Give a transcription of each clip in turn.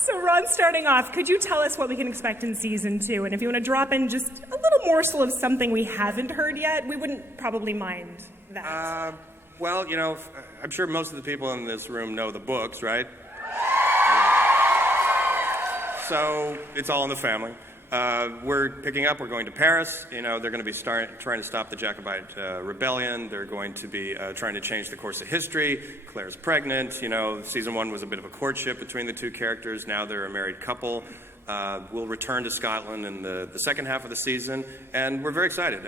So Ron, starting off, could you tell us what we can expect in season 2? And if you want to drop in just a little morsel of something we haven't heard yet, we wouldn't probably mind that. Well, I'm sure most of the people in this room know the books, right? So it's all in the family. We're picking up. We're going to Paris. They're going to be trying to stop the Jacobite rebellion. They're going to be trying to change the course of history. Claire's pregnant. Season 1 was a bit of a courtship between the two characters. Now they're a married couple. We'll return to Scotland in the second half of the season, and we're very excited.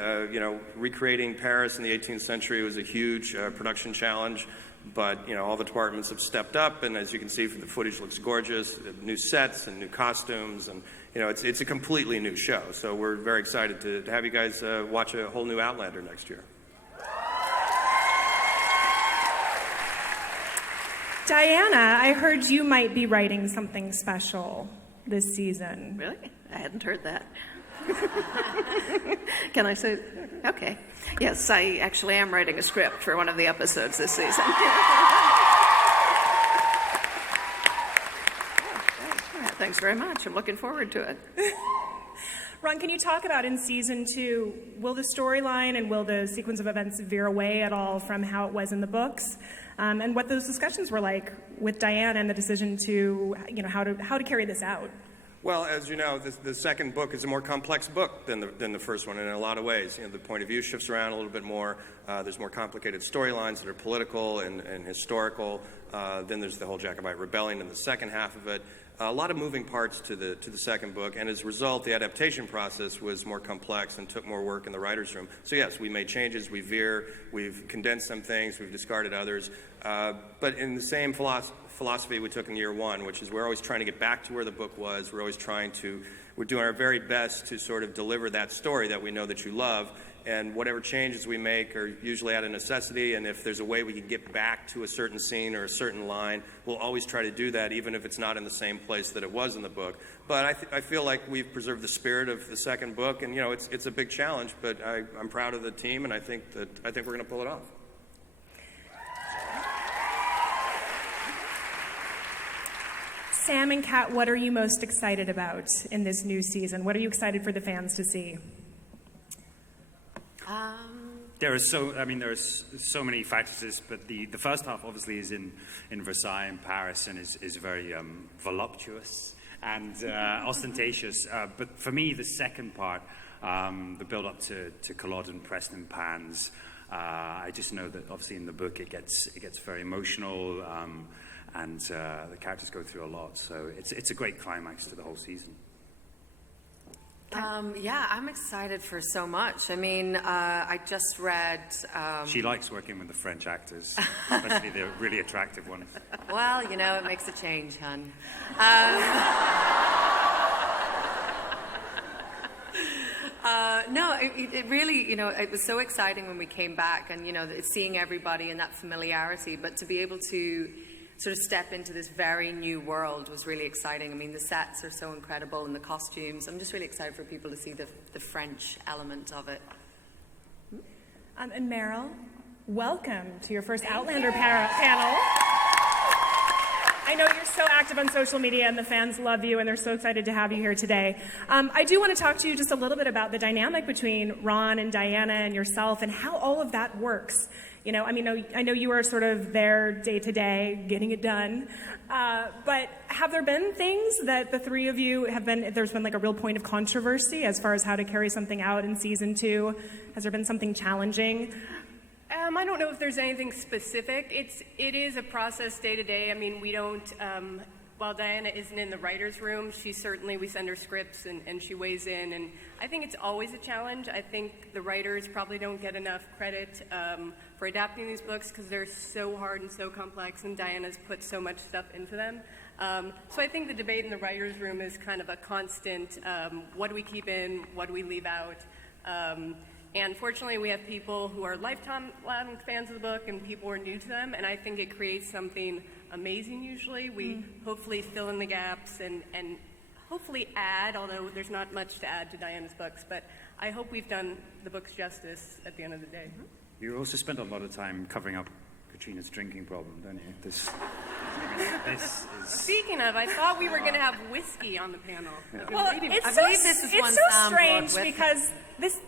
Recreating Paris in the 18th century was a huge production challenge. But, all the departments have stepped up, and as you can see, the footage looks gorgeous, new sets and new costumes, and, it's a completely new show. So we're very excited to have you guys watch a whole new Outlander next year. Diana, I heard you might be writing something special this season. Really? I hadn't heard that. Can I say? Okay. Yes, I actually am writing a script for one of the episodes this season. Thanks very much. I'm looking forward to it. Ron, can you talk about in season 2, will the storyline and will the sequence of events veer away at all from how it was in the books? And what those discussions were like with Diana and the decision to, how to carry this out? Well, as you know, the second book is a more complex book than the first one in a lot of ways. The point of view shifts around a little bit more. There's more complicated storylines that are political and historical. Then there's the whole Jacobite rebellion in the second half of it. A lot of moving parts to the second book, and as a result, the adaptation process was more complex and took more work in the writer's room. So yes, we made changes, we've condensed some things, we've discarded others, but in the same philosophy we took in year 1, which is we're always trying to get back to where the book was. We're doing our very best to sort of deliver that story that we know that you love, and whatever changes we make are usually out of necessity, and if there's a way we can get back to a certain scene or a certain line, we'll always try to do that, even if it's not in the same place that it was in the book. But I feel like we've preserved the spirit of the second book, and it's a big challenge, but I'm proud of the team, and I think we're going to pull it off. Sam and Kat, what are you most excited about in this new season? What are you excited for the fans to see? There are so many factors, but the first half obviously is in Versailles in Paris and is very voluptuous and ostentatious. But for me, the second part, the build-up to Culloden, Preston, Pans, I just know that obviously in the book it gets very emotional, and the characters go through a lot. So it's a great climax to the whole season. Yeah, I'm excited for so much. I mean, I just read... She likes working with the French actors, especially the really attractive ones. Well, it makes a change, hun. No, it really, it was so exciting when we came back and, seeing everybody and that familiarity, but to be able to sort of step into this very new world was really exciting. I mean, the sets are so incredible and the costumes. I'm just really excited for people to see the French element of it. And Meryl, welcome to your first Outlander panel. I know you're so active on social media and the fans love you and they're so excited to have you here today. I do want to talk to you just a little bit about the dynamic between Ron and Diana and yourself and how all of that works. I know you are sort of there day to day, getting it done. But have there been things that the three of you there's been like a real point of controversy as far as how to carry something out in season 2? Has there been something challenging? I don't know if there's anything specific. It is a process day to day. I mean, we don't, while Diana isn't in the writer's room, we send her scripts and she weighs in. And I think it's always a challenge. I think the writers probably don't get enough credit for adapting these books because they're so hard and so complex, and Diana's put so much stuff into them. So I think the debate in the writer's room is kind of a constant, what do we keep in, what do we leave out? And fortunately, we have people who are lifetime fans of the book and people who are new to them, and I think it creates something amazing usually. We hopefully fill in the gaps and hopefully add, although there's not much to add to Diana's books, but I hope we've done the book's justice at the end of the day. You also spend a lot of time covering up Katrina's drinking problem, don't you? This is... Speaking of, I thought we were going to have whiskey on the panel. Well, I believe this is one it's so Sam brought strange with because this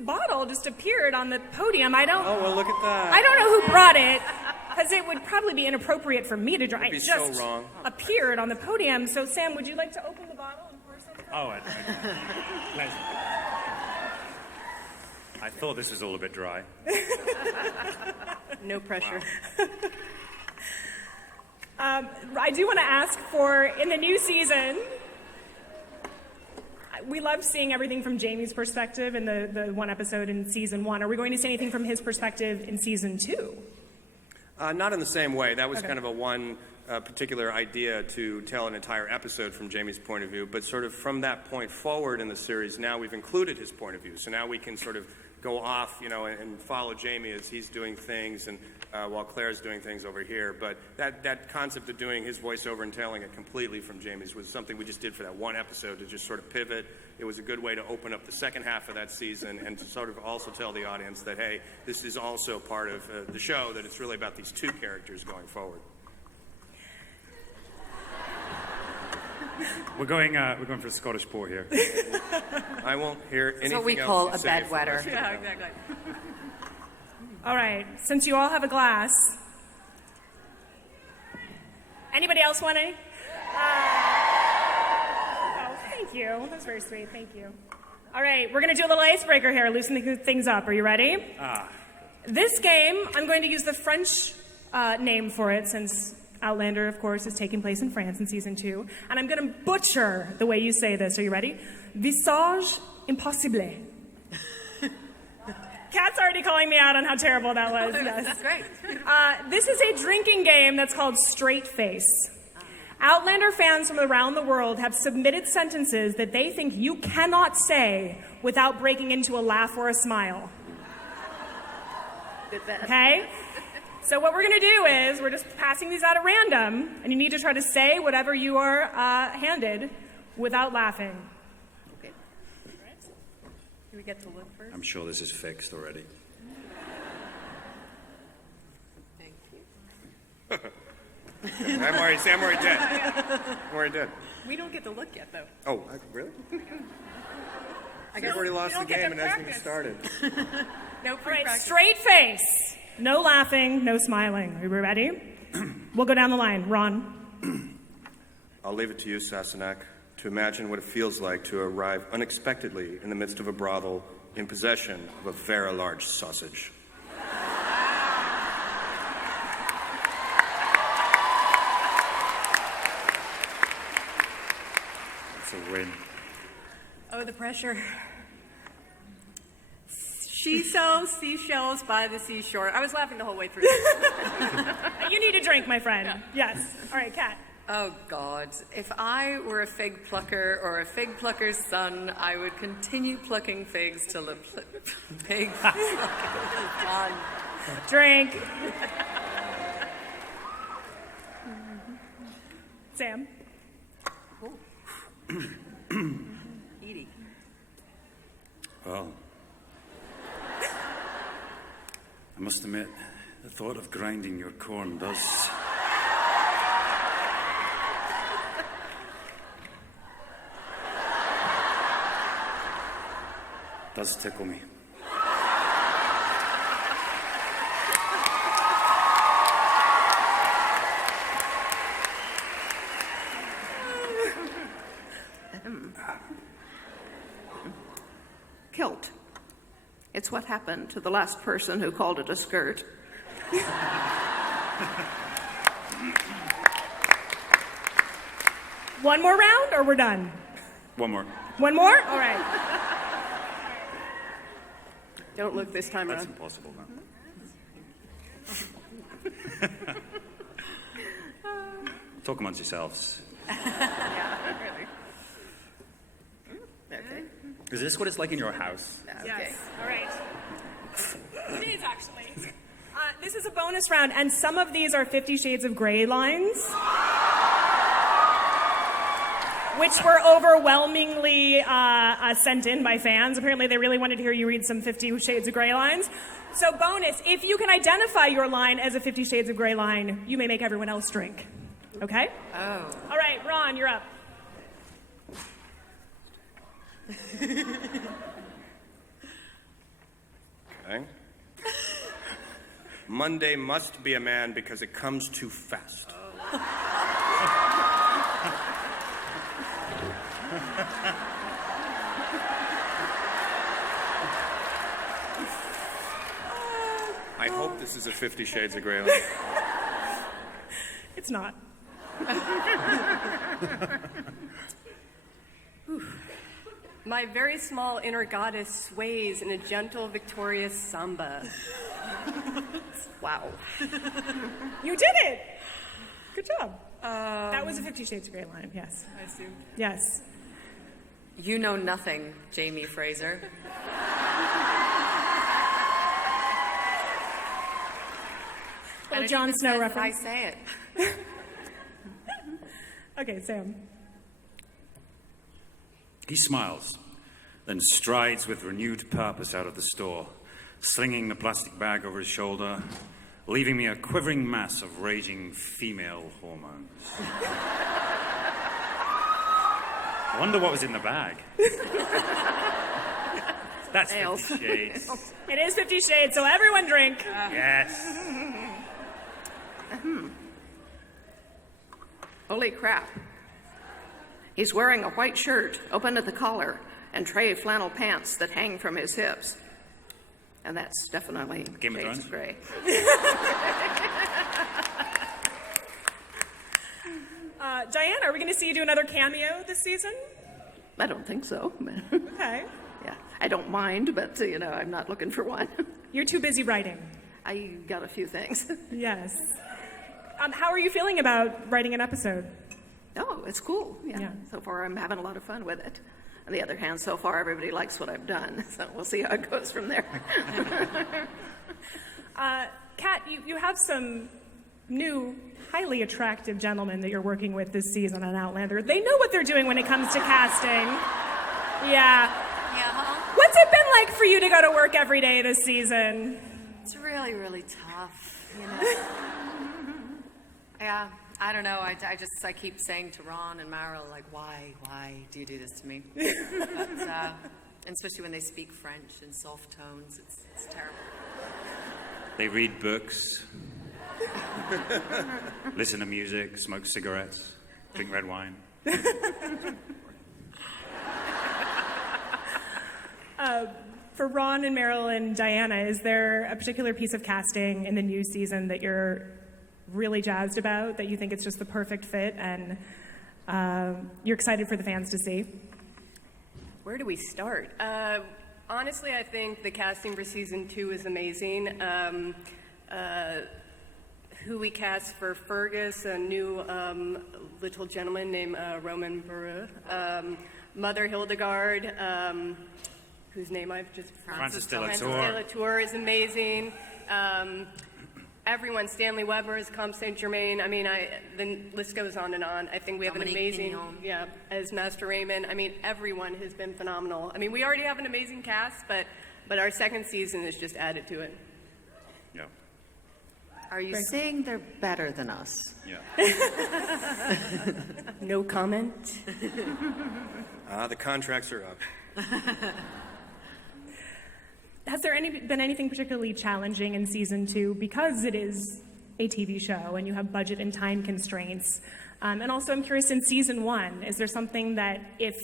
bottle just appeared on the podium. I don't Oh, well, look at that. I don't know who brought it because it would probably be inappropriate for me to drink. It'd It be so just wrong. appeared on the podium. So Sam, would you like to open the bottle and pour something? Oh, pleasure. I thought this was all a bit dry. No pressure. I do want to ask for, in the new season, we love seeing everything from Jamie's perspective in the one episode in season 1. Are we going to see anything from his perspective in season 2? Not in the same way. That was Okay. kind of a one particular idea to tell an entire episode from Jamie's point of view. But sort of from that point forward in the series, now we've included his point of view. So now we can sort of go off, and follow Jamie as he's doing things, and while Claire's doing things over here. But that concept of doing his voiceover and telling it completely from Jamie's was something we just did for that one episode to just sort of pivot. It was a good way to open up the second half of that season and to sort of also tell the audience that, hey, this is also part of the show, that it's really about these two characters going forward. We're going for a Scottish pour here. I won't hear anything That's what we else call you a say for the bedwetter. rest of the Yeah, show. exactly. All right, since you all have a glass, anybody else want any? Oh, thank you. That's very sweet. Thank you. All right, we're going to do a little icebreaker here, loosen things up. Are you ready? This game, I'm going to use the French name for it, since Outlander, of course, is taking place in France in season 2. And I'm going to butcher the way you say this. Are you ready? Visage impossible. Kat's already calling me out on how terrible that was. Yes. That's great. This is a drinking game that's called Straight Face. Outlander fans from around the world have submitted sentences that they think you cannot say without breaking into a laugh or a smile. Okay? So what we're going to do is we're just passing these out at random, and you need to try to say whatever you are handed without laughing. Okay. Do we get to look first? I'm sure this is fixed already. Thank you. I'm already dead. I'm already dead. We don't get to look yet, though. Oh, really? I I've already lost you the don't get game to and hasn't even practice. started. No All right, pre-practice. straight face. No laughing, no smiling. Are you ready? We'll go down the line. Ron. I'll leave it to you, Sassenach, to imagine what it feels like to arrive unexpectedly in the midst of a brothel in possession of a very large sausage. It's a win. Oh, the pressure. She sells seashells by the seashore. I was laughing the whole way through. You need a drink, my friend. Yes. All right, Kat. Oh, God. If I were a fig plucker or a fig plucker's son, I would continue plucking figs till the pig plucking is done. Drink. Sam. Edie. Well, I must admit, the thought of grinding your corn does tickle me. Kilt. It's what happened to the last person who called it a skirt. One more round or we're done? One more. One more? All right. Don't look this time That's around. impossible, man. Talk amongst yourselves. Okay. Is this what it's like in your house? Yes. All right. It is actually. This is a bonus round, and some of these are 50 Shades of Grey lines, which were overwhelmingly sent in by fans. Apparently, they really wanted to hear you read some 50 Shades of Grey lines. So, bonus, if you can identify your line as a 50 Shades of Grey line, you may make everyone else drink. Okay? Oh. All right, Ron, you're up. Okay. Monday must be a man because it comes too fast. I hope this is a 50 Shades of Grey line. It's not. My very small inner goddess sways in a gentle, victorious samba. Wow. You did it! Good job. That was a 50 Shades of Grey line, yes. I assume. Yes. You know nothing, Jamie Fraser. Well, Jon Snow I reference. say it. Okay, Sam. He smiles, then strides with renewed purpose out of the store, slinging the plastic bag over his shoulder, leaving me a quivering mass of raging female hormones. I wonder what was in the bag. That's 50 Shades. It is 50 Shades, so everyone drink. Yes. Holy crap. He's wearing a white shirt, open at the collar, and tray flannel pants that hang from his hips. And that's definitely Game of Shades Thrones? of Grey. Diana, are we going to see you do another cameo this season? I don't think so. Okay. Yeah, I don't mind, but I'm not looking for one. You're too busy writing. I got a few things. Yes. How are you feeling about writing an episode? Oh, it's cool. Yeah. So far, I'm having a lot of fun with it. On the other hand, so far, everybody likes what I've done. So we'll see how it goes from there. Kat, you have some new, highly attractive gentlemen that you're working with this season on Outlander. They know what they're doing when it comes to casting. Yeah. Yeah. What's it been like for you to go to work every day this season? It's really, really tough, you know. Yeah, I don't know. I keep saying to Ron and Meryl, like, why do you do this to me? But, and especially when they speak French in soft tones, it's terrible. They read books, listen to music, smoke cigarettes, drink red wine. For Ron and Meryl and Diana, is there a particular piece of casting in the new season that you're really jazzed about, that you think it's just the perfect fit and you're excited for the fans to see? Where do we start? Honestly, I think the casting for season 2 is amazing. Who we cast for Fergus, a new little gentleman named Roman Baru. Mother Hildegard, whose name I've just... Francis de la Francis Tour. de la Tour is amazing. Everyone, Stanley Weber as Comte Saint Germain. I mean, the list goes on and on. I think we have Dominique an amazing, Pignon. as Master Raymond. I mean, everyone has been phenomenal. I mean, we already have an amazing cast, but our second season has just added to it. Yeah. Are you saying they're better than us? Yeah. No comment. The contracts are up. Has there been anything particularly challenging in season 2, because it is a TV show and you have budget and time constraints? And also, I'm curious, in season 1, is there something that if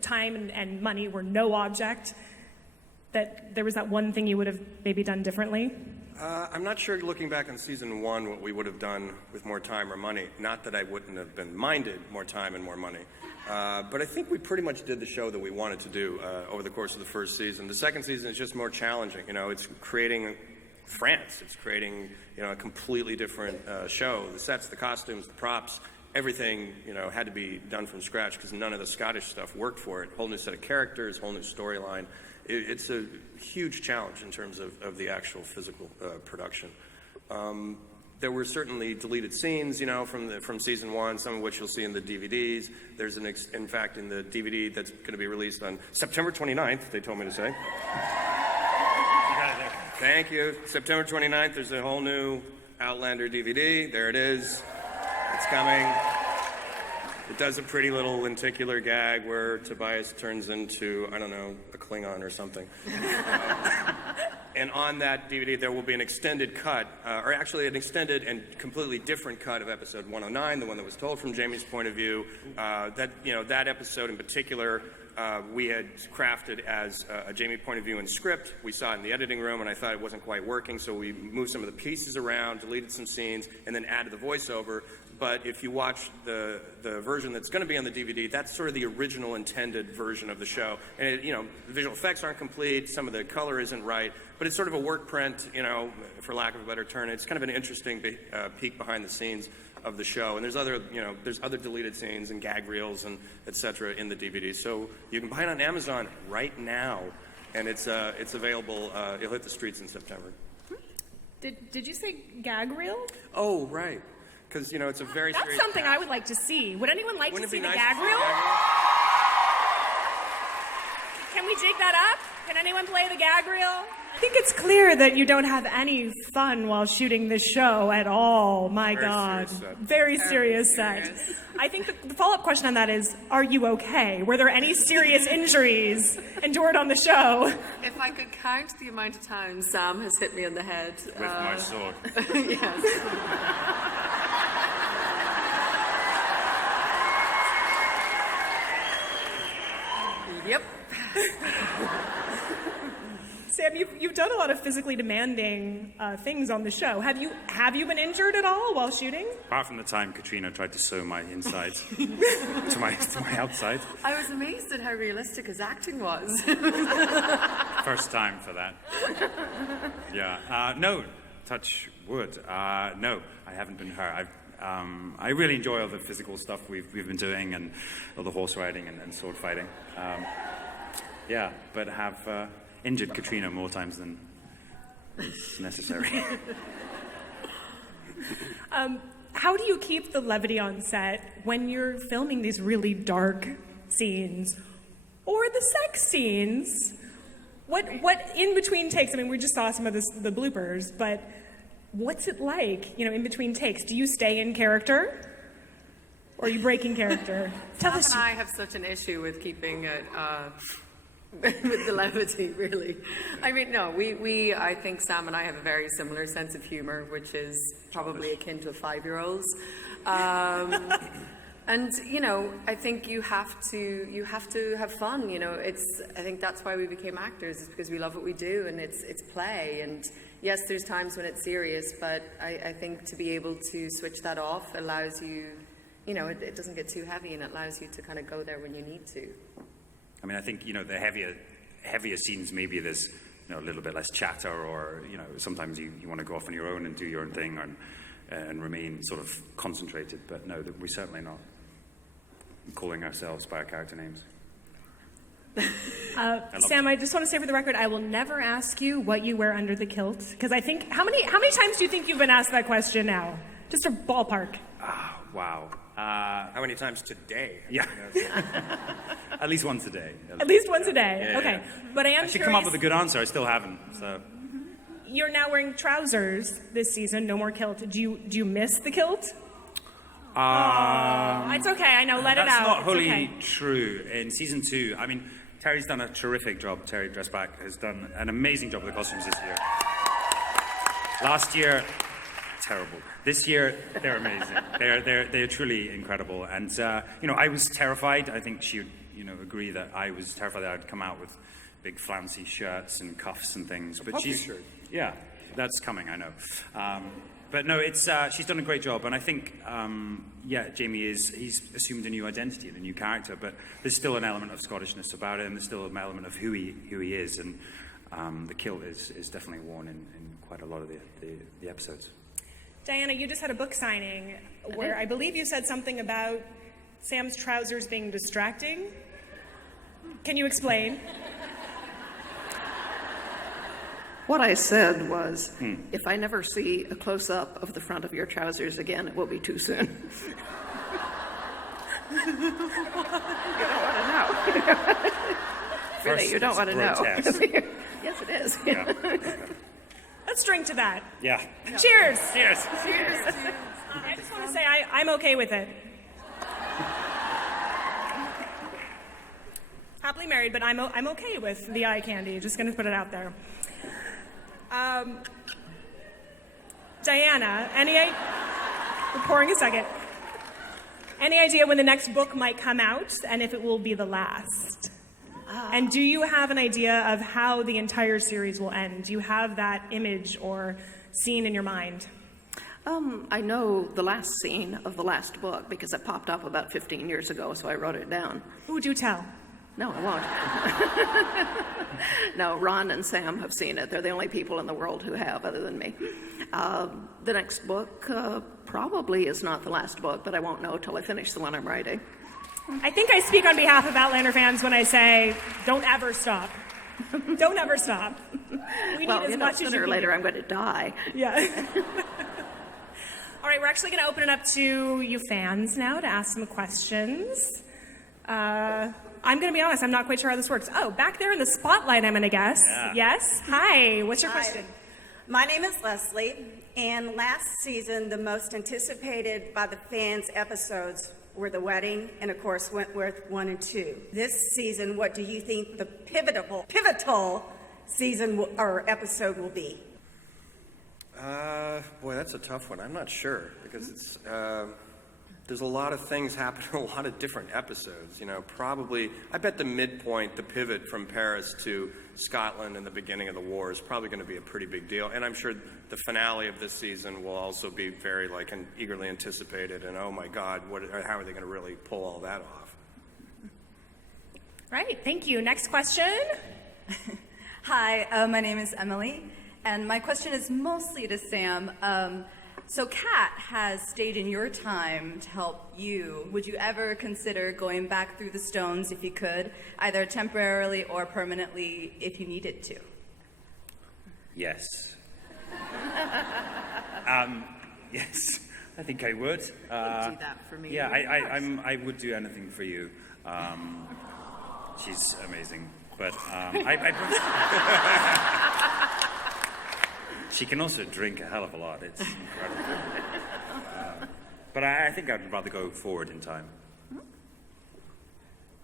time and money were no object, that there was that one thing you would have maybe done differently? I'm not sure, looking back on season 1, what we would have done with more time or money. Not that I wouldn't have been minded more time and more money. But I think we pretty much did the show that we wanted to do over the course of the first season. The second season is just more challenging. It's creating France. It's creating, a completely different show. The sets, the costumes, the props, everything, had to be done from scratch because none of the Scottish stuff worked for it. Whole new set of characters, whole new storyline. It's a huge challenge in terms of the actual physical production. There were certainly deleted scenes, from season 1, some of which you'll see in the DVDs. There's in fact, in the DVD that's going to be released on September 29th, they told me to say. You got it there. Thank you. September 29th, there's a whole new Outlander DVD. There it is. It's coming. It does a pretty little lenticular gag where Tobias turns into, I don't know, a Klingon or something. And on that DVD, there will be an extended cut, or actually an extended and completely different cut of episode 109, the one that was told from Jamie's point of view. That episode in particular, we had crafted as a Jamie point of view and script. We saw it in the editing room, and I thought it wasn't quite working, so we moved some of the pieces around, deleted some scenes, and then added the voiceover. But if you watch the version that's going to be on the DVD, that's sort of the original intended version of the show. And the visual effects aren't complete, some of the color isn't right, but it's sort of a work print, for lack of a better term. It's kind of an interesting peek behind the scenes of the show. And there's other deleted scenes and gag reels and et cetera in the DVD. So you can buy it on Amazon right now, and it's available. It'll hit the streets in September. Did you say gag reel? Oh, right. Because, it's a very That's serious... something I would like to see. Would anyone like Wouldn't to it be see the nice gag to see reel? a gag reel? Can we jig that up? Can anyone play the gag reel? I think it's clear that you don't have any fun while shooting this show at all. My Very God. serious set. Very serious set. I think the follow-up question on that is, are you okay? Were there any serious injuries endured on the show? If I could count the amount of times Sam has hit me on the head. With my sword. Yes. Yep. Sam, you've done a lot of physically demanding things on the show. Have you been injured at all while shooting? Apart from the time Katrina tried to sew my insides to my outside. I was amazed at how realistic his acting was. First time for that. Yeah. No, touch wood. No, I haven't been hurt. I really enjoy all the physical stuff we've been doing and all the horse riding and sword fighting. But have injured Katrina more times than is necessary. How do you keep the levity on set when you're filming these really dark scenes or the sex scenes? What in between takes? I mean, we just saw some of the bloopers, but what's it like, in between takes? Do you stay in character, or are you breaking character? Tell Sam us. and I have such an issue with keeping it with the levity, really. I mean, no, I think Sam and I have a very similar sense of humor, which is probably akin to a 5-year-old's. And I think you have to have fun. I think that's why we became actors, is because we love what we do, and it's play. And yes, there's times when it's serious, but I think to be able to switch that off allows you, it doesn't get too heavy, and it allows you to kind of go there when you need to. I mean, I think, the heavier scenes, maybe there's, a little bit less chatter, or, sometimes you want to go off on your own and do your own thing and remain sort of concentrated. But no, we're certainly not calling ourselves by our character names. Sam, I just want to say for the record, I will never ask you what you wear under the kilt, because I think, how many times do you think you've been asked that question now? Just a ballpark. Wow. How many times today? Yeah. At least once a day. At least once a day. Yeah, Okay. yeah. But I am I should curious, come up with a good answer. I still haven't. So you're now wearing trousers this season, no more kilt. Do you miss the kilt? It's okay. I know. Let it out. That's not It's wholly okay. true. In season 2, I mean, Terry's done a terrific job. Terry Dressback has done an amazing job with the costumes this year. Last year, terrible. This year, they're amazing. They're truly incredible. And I was terrified. I think she would agree that I was terrified that I'd come out with big flouncy shirts and cuffs and things. But shirt. Yeah, that's coming. I know. But no, she's done a great job, and I think Jamie he's assumed a new identity and a new character. But there's still an element of Scottishness about it, and there's still an element of who he is, and the kilt is definitely worn in quite a lot of the episodes. Diana, you just had a book signing where I believe you said something about Sam's trousers being distracting. Can you explain? What I said was, if I never see a close-up of the front of your trousers again, it will be too soon. You don't want to know. Really, you don't want to know. Yes, it is. Yeah. Let's drink to that. Yeah. Cheers. Cheers. Cheers. I just want to say I'm okay with it. Happily married, but I'm okay with the eye candy. Just going to put it out there. Diana, we're pouring a second. Any idea when the next book might come out and if it will be the last? And do you have an idea of how the entire series will end? Do you have that image or scene in your mind? I know the last scene of the last book because it popped up about 15 years ago, so I wrote it down. Ooh, do tell. No, I won't. No, Ron and Sam have seen it. They're the only people in the world who have, other than me. The next book probably is not the last book, but I won't know till I finish the one I'm writing. I think I speak on behalf of Outlander fans when I say, don't ever stop. Don't ever stop. We need as much as you sooner or can later do. I'm going to die. Yeah. All right, we're actually going to open it up to you fans now to ask some questions. I'm going to be honest, I'm not quite sure how this works. Oh, back there in the spotlight, I'm going to guess. Yeah. Yes? Hi, what's your Hi. question? My name is Leslie, and last season, the most anticipated by the fans episodes were The Wedding and, of course, Wentworth 1 and 2. This season, what do you think the pivotal season or episode will be? Boy, that's a tough one. I'm not sure because it's there's a lot of things happening, a lot of different episodes. You know, probably I bet the midpoint, the pivot from Paris to Scotland and the beginning of the war is probably going to be a pretty big deal. And I'm sure the finale of this season will also be very eagerly anticipated. And oh my God, how are they going to really pull all that off? Right, thank you. Next question. Hi, my name is Emily, and my question is mostly to Sam. So Kat has stayed in your time to help you. Would you ever consider going back through the stones if you could, either temporarily or permanently if you needed to? Yes. Yes, I think I would. Do that for me. Yeah, I would do anything for you. She's amazing, but she can also drink a hell of a lot. It's incredible. But I think I'd rather go forward in time.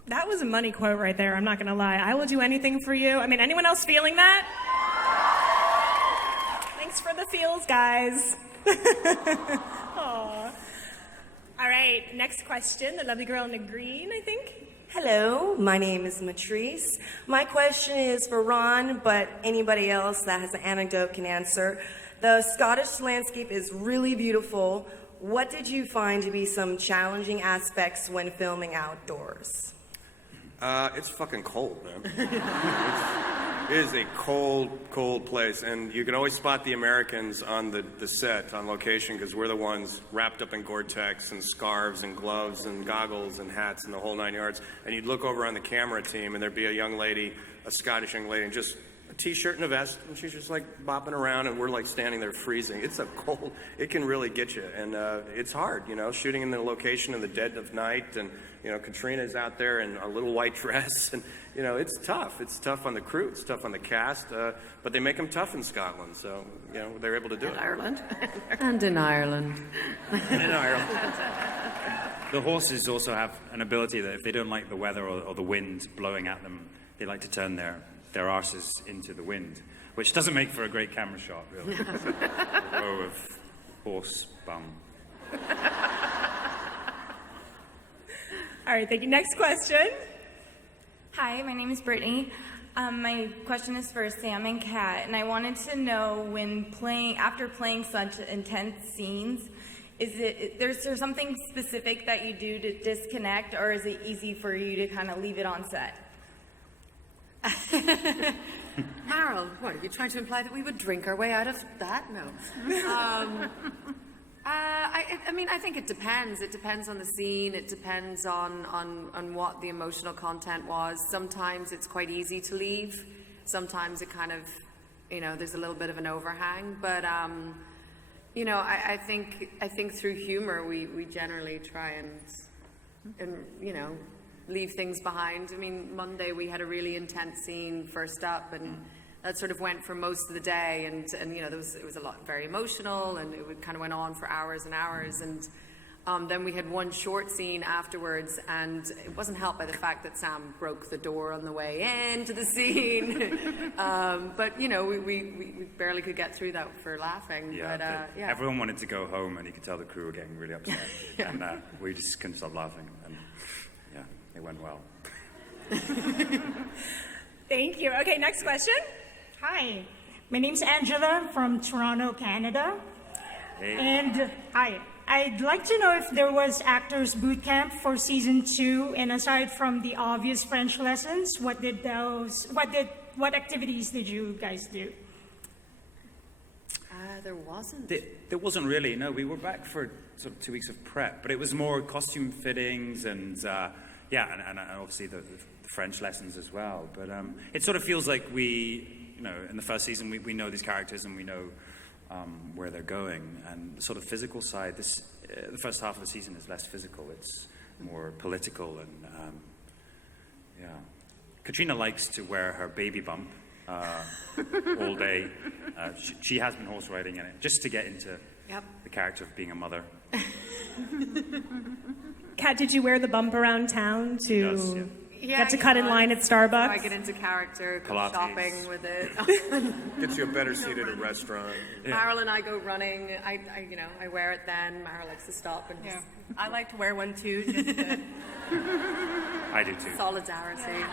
That was a money quote right there, I'm not going to lie. I will do anything for you. I mean, anyone else feeling that? Thanks for the feels, guys. Aw. All right, next question. The lovely girl in the green, I think. Hello, my name is Matrice. My question is for Ron, but anybody else that has an anecdote can answer. The Scottish landscape is really beautiful. What did you find to be some challenging aspects when filming outdoors? It's fucking cold, man. It is a cold, cold place, and you can always spot the Americans on the set, on location, because we're the ones wrapped up in Gore-Tex and scarves and gloves and goggles and hats and the whole 9 yards. And you'd look over on the camera team, and there'd be a young lady, a Scottish young lady, and just a t-shirt and a vest, and she's just bopping around, and we're standing there freezing. It's a cold, it can really get you, and it's hard, shooting in the location in the dead of night, and Katrina's out there in a little white dress, and it's tough. It's tough on the crew, it's tough on the cast, but they make them tough in Scotland, so they're able to do it. Ireland. And in Ireland. In Ireland. The horses also have an ability that if they don't like the weather or the wind blowing at them, they like to turn their arses into the wind, which doesn't make for a great camera shot, really. A row of horse bum. All right, thank you. Next question. Hi, my name is Brittany. My question is for Sam and Kat, and I wanted to know after playing such intense scenes, is there something specific that you do to disconnect, or is it easy for you to kind of leave it on set? Meryl, what, are you trying to imply that we would drink our way out of that? No. I think it depends. It depends on the scene. It depends on what the emotional content was. Sometimes it's quite easy to leave. Sometimes it kind of, there's a little bit of an overhang. But, I think through humor we generally try and leave things behind. I mean, Monday we had a really intense scene first up, and that sort of went for most of the day, and you know, it was a lot very emotional, and it kind of went on for hours and hours, and then we had one short scene afterwards, and it wasn't helped by the fact that Sam broke the door on the way into the scene. But you know, we barely could get through that for laughing. Yeah, but yeah. Everyone wanted to go home, and you could tell the crew were getting really upset, and we just couldn't stop laughing, and yeah, it went well. Thank you. Okay, next question. Hi, my name's Angela from Toronto, Canada. Hey. And hi, I'd like to know if there was actors boot camp for season 2, and aside from the obvious French lessons, what activities did you guys do? There wasn't. There wasn't really. No, we were back for sort of 2 weeks of prep, but it was more costume fittings and and obviously the French lessons as well. But it sort of feels like we, you know, in the first season we know these characters and we know where they're going. And the sort of physical side, the first half of the season is less physical. It's more political and Katrina likes to wear her baby bump all day. She has been horse riding in it just to get into the character of being a mother. Kat, did you wear the bump around town to Yes, get to cut in line at Starbucks? I get into character, go Pilates. shopping with it. Gets you a better seat at a restaurant. Meryl and I go running. I wear it then. Meryl likes to stop and Yeah. just I like to wear one too, just to I do too. solidarity. You know.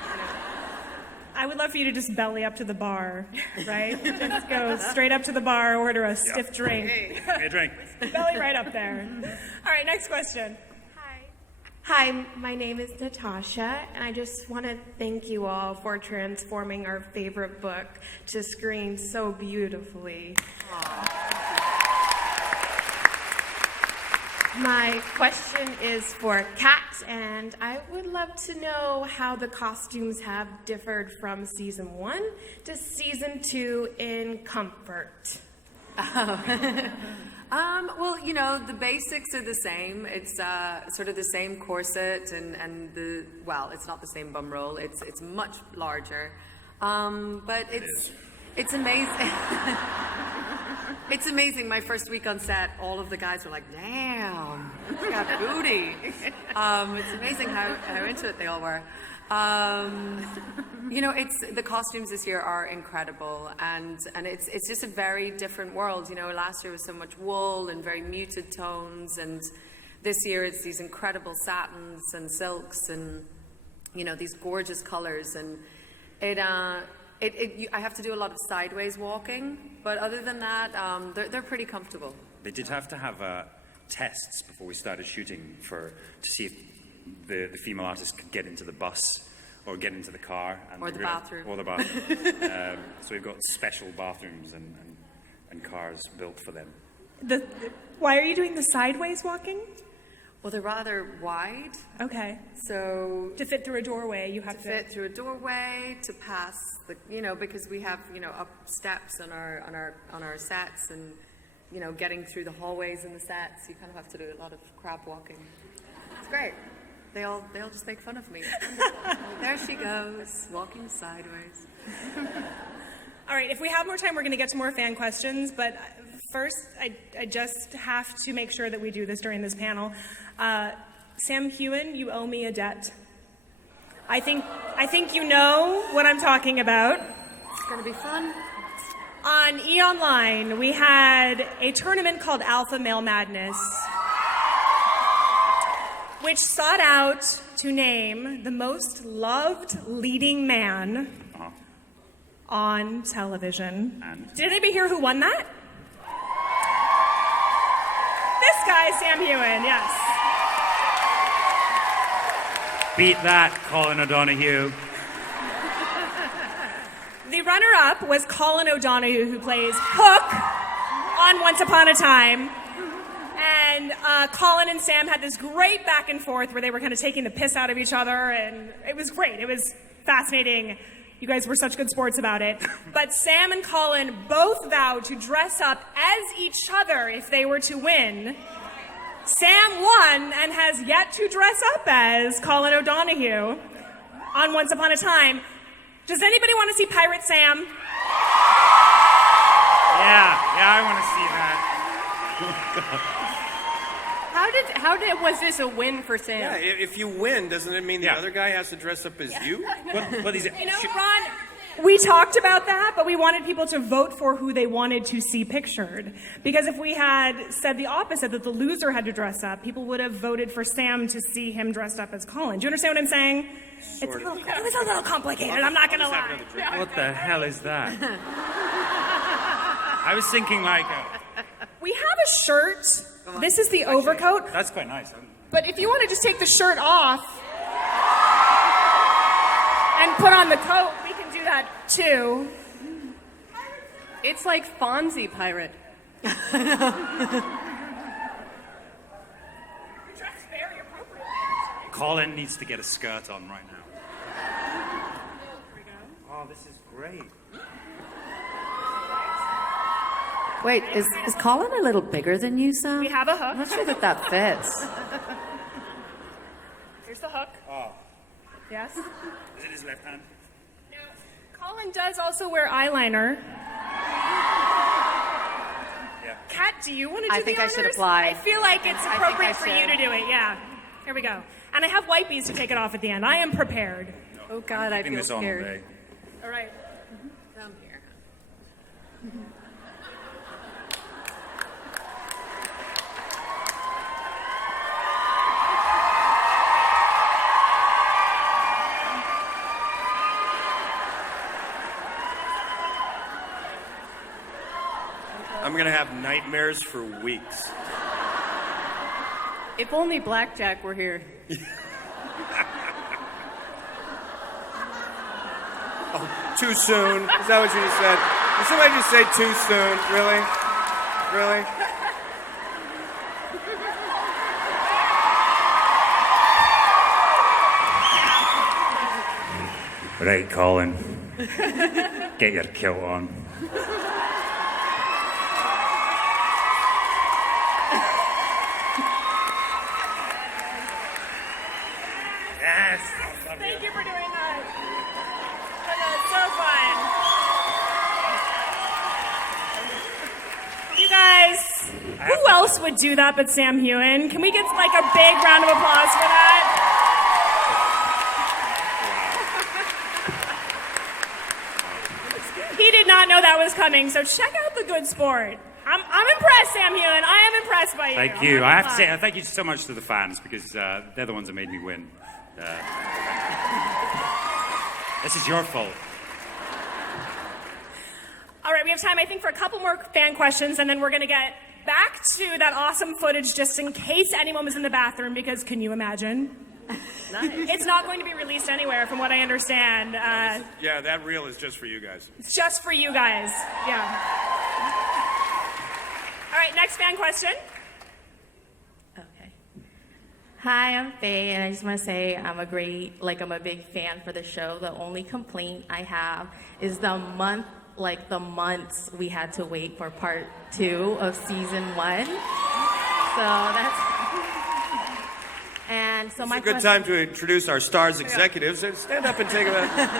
I would love for you to just belly up to the bar, right? Just go straight up to the bar, order a stiff drink. Hey. Give me a drink. Belly right up there. All right, next question. Hi, my name is Natasha, and I just want to thank you all for transforming our favorite book to screen so beautifully. My question is for Kat, and I would love to know how the costumes have differed from season 1 to season 2 in comfort. Well, you know, the basics are the same. It's sort of the same corset and it's not the same bum roll. It's much larger, but it's amazing. It's amazing. My first week on set, all of the guys were like, "Damn, you got booty." It's amazing how into it they all were. You know, the costumes this year are incredible, and it's just a very different world. You know, last year was so much wool and very muted tones, and this year it's these incredible satins and silks, and you know, these gorgeous colors, and I have to do a lot of sideways walking, but other than that, they're pretty comfortable. They did have to have tests before we started shooting to see if the female artists could get into the bus or get into the car. Or the bathroom. Or the bathroom. So we've got special bathrooms and cars built for them. Why are you doing the sideways walking? Well, they're rather wide. Okay. So to fit through a doorway, you have to fit through a doorway, to pass because we have up steps on our sets, and getting through the hallways in the sets, you kind of have to do a lot of crab walking. It's great. They all just make fun of me. There she goes, walking sideways. All right, if we have more time, we're going to get to more fan questions, but first, I just have to make sure that we do this during this panel. Sam Heughan, you owe me a debt. I think you know what I'm talking about. It's going to be fun. On E! Online, we had a tournament called Alpha Male Madness, which sought out to name the most loved leading man on television. Did anybody hear who won that? This guy, Sam Heughan, yes. Beat that, Colin O'Donoghue. The runner-up was Colin O'Donoghue, who plays Hook on Once Upon a Time. And Colin and Sam had this great back and forth where they were kind of taking the piss out of each other, and it was great. It was fascinating. You guys were such good sports about it. But Sam and Colin both vowed to dress up as each other if they were to win. Sam won and has yet to dress up as Colin O'Donoghue on Once Upon a Time. Does anybody want to see Pirate Sam? Yeah, I want to see that. Was this a win for Sam? Yeah, if you win, doesn't it mean the other guy has to dress up as you? But he's, Ron, we talked about that, but we wanted people to vote for who they wanted to see pictured. Because if we had said the opposite, that the loser had to dress up, people would have voted for Sam to see him dressed up as Colin. Do you understand what I'm saying? It was a little complicated, I'm not going to lie. what the hell is that? I was thinking like... We have a shirt. This is the overcoat. That's quite nice. But if you want to just take the shirt off and put on the coat, we can do that too. It's like Fonzie pirate. Colin needs to get a skirt on right now. Oh, this is great. Wait, is Colin a little bigger than you, Sam? We have a hook. I'm not sure that fits. Here's the hook. Oh. Yes? Is it his left hand? No. Colin does also wear eyeliner. Yeah. Kat, do you want to do I think the I should honors? apply. I feel like it's I think appropriate I for you should. to do it. Yeah. Here we go. And I have wipies to take it off at the end. I am prepared. Oh God, I Keeping feel this on all scared. day. All right. Down here. I'm going to have nightmares for weeks. If only Blackjack were here. Too soon. Is that what you just said? Did somebody just say too soon? Really? Really? Right, Colin. Get your kilt on. Yes! Thank you for doing that. That's so fun. You guys, who else would do that but Sam Hewen? Can we get like a big round of applause for that? He did not know that was coming, so check out the good sport. I'm impressed, Sam Hewen. I am impressed by you. Thank you. I have to say, thank you so much to the fans because they're the ones that made me win. This is your fault. All right, we have time, I think, for a couple more fan questions, and then we're going to get back to that awesome footage just in case anyone was in the bathroom, because can you imagine? Nice. It's not going to be released anywhere, from what I understand. Yeah, that reel is just for you guys. It's just for you guys. Yeah. All right, next fan question. Okay. Hi, I'm Faye, and I just want to say I'm a big fan for the show. The only complaint I have is the months we had to wait for part 2 of season 1. So that's. And so my It's a good time to introduce our stars executives. Stand up and take a minute.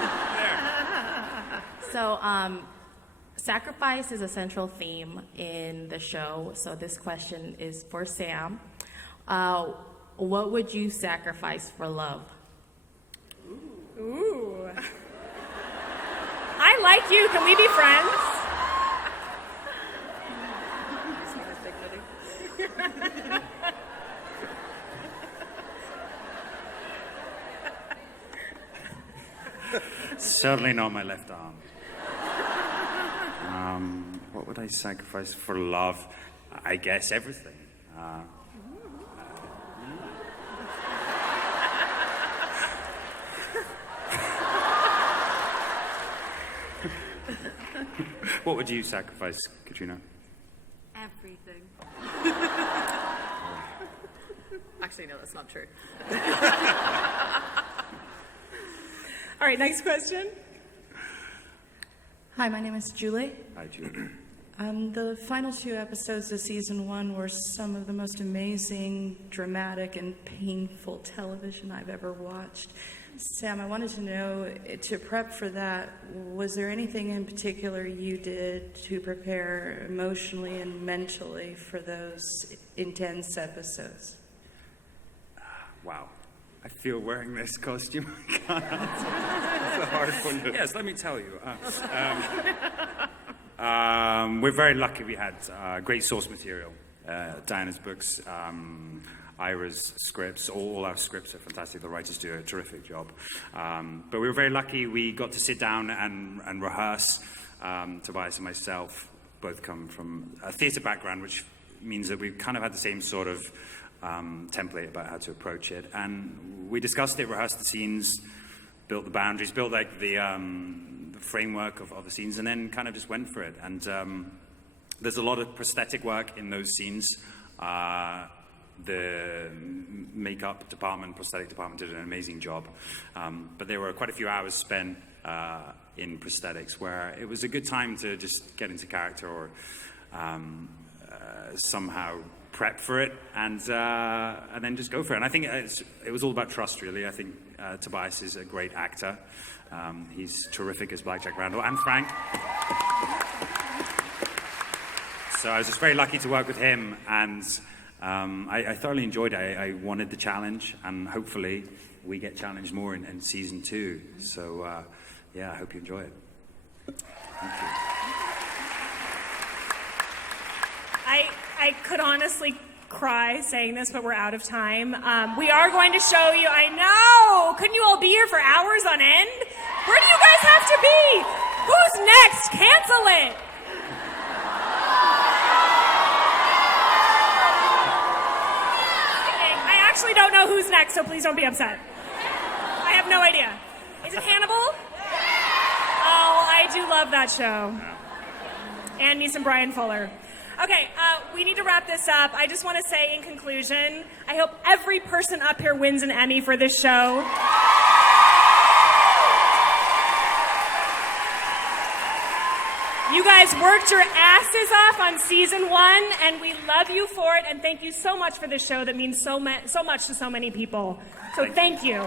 So, sacrifice is a central theme in the show. So this question is for Sam. What would you sacrifice for love? Ooh. I like you. Can we be friends? Certainly not my left arm. What would I sacrifice for love? I guess everything. What would you sacrifice, Katrina? Everything. Actually, no, that's not true. All right, next question. Hi, my name is Julie. Hi, Julie. The final 2 episodes of season 1 were some of the most amazing, dramatic, and painful television I've ever watched. Sam, I wanted to know, to prep for that, was there anything in particular you did to prepare emotionally and mentally for those intense episodes? Wow. I feel wearing this costume. I can't answer. It's a hard one to... Yes, let me tell you. We're very lucky we had great source material. Diana's books, Ira's scripts, all our scripts are fantastic. The writers do a terrific job. But we were very lucky we got to sit down and rehearse. Tobias and myself both come from a theatre background, which means that we kind of had the same sort of template about how to approach it. And we discussed it, rehearsed the scenes, built the boundaries, built like the framework of the scenes, and then kind of just went for it. And there's a lot of prosthetic work in those scenes. The makeup department, prosthetic department did an amazing job. But there were quite a few hours spent in prosthetics where it was a good time to just get into character or somehow prep for it and then just go for it. And I think it was all about trust, really. I think Tobias is a great actor. He's terrific as Blackjack Randall and Frank. So I was just very lucky to work with him, and I thoroughly enjoyed it. I wanted the challenge, and hopefully we get challenged more in season 2. So yeah, I hope you enjoy it. Thank you. I could honestly cry saying this, but we're out of time. We are going to show you, I know, couldn't you all be here for hours on end? Where do you guys have to be? Who's next? Cancel it. I actually don't know who's next, so please don't be upset. I have no idea. Is it Hannibal? Oh, I do love that show. And me some Brian Fuller. Okay, we need to wrap this up. I just want to say in conclusion, I hope every person up here wins an Emmy for this show. You guys worked your asses off on season 1, and we love you for it, and thank you so much for this show that means so much to so many people. So thank you.